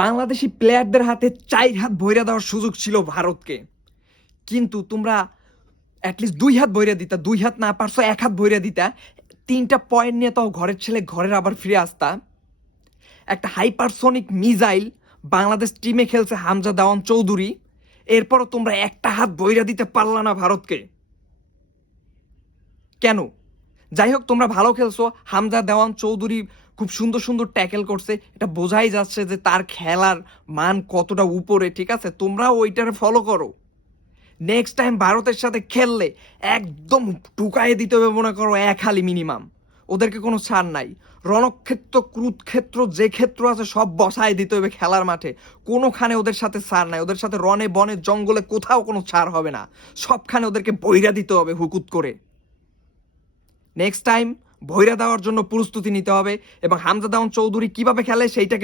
বাংলাদেশি প্লেয়ারদের হাতে ৪ হাত ভইরা দেওয়ার সুযোগ ছিল ভারতকে। কিন্তু তোমরা এটলিস্ট ২ হাত ভইরা দিতা। ২ হাত না পারছো ১ হাত ভইরা দিতা। ৩টা পয়েন্ট নিয়ে তাও ঘরের ছেলে ঘরের আবার ফিরে আসতা। একটা হাইপারসনিক মিসাইল বাংলাদেশ টিমে খেলছে হামজা দেওয়ান চৌধুরী। এরপরও তোমরা একটা হাত ভইরা দিতে পারলা না ভারতকে। কেন? যাই হোক তোমরা ভালো খেলছো। হামজা দেওয়ান চৌধুরী খুব সুন্দর সুন্দর ট্যাকেল করছে। এটা বোঝাই যাচ্ছে যে তার খেলার মান কতটা উপরে, ঠিক আছে? তোমরাও ওইটারে ফলো করো। নেক্সট টাইম ভারতের সাথে খেললে একদম ঢুকাইয়ে দিতে হবে, মনে করো ১ হালি মিনিমাম। ওদেরকে কোনো ছাড় নাই। রণক্ষেত্র, ক্রুতক্ষেত্র, যে ক্ষেত্র আছে সব বসায় দিতে হবে খেলার মাঠে। কোনোখানে ওদের সাথে ছাড় নাই। ওদের সাথে রনে বনে জঙ্গলে কোথাও কোনো ছাড় হবে না। সবখানে ওদেরকে বইরা দিতে হবে হুকুত করে। নেক্সট টাইম ভইরা দেওয়ার জন্য প্রস্তুতি নিতে হবে এবং হামজা দেওয়ান চৌধুরী কিভাবে খেলে সেইটাকে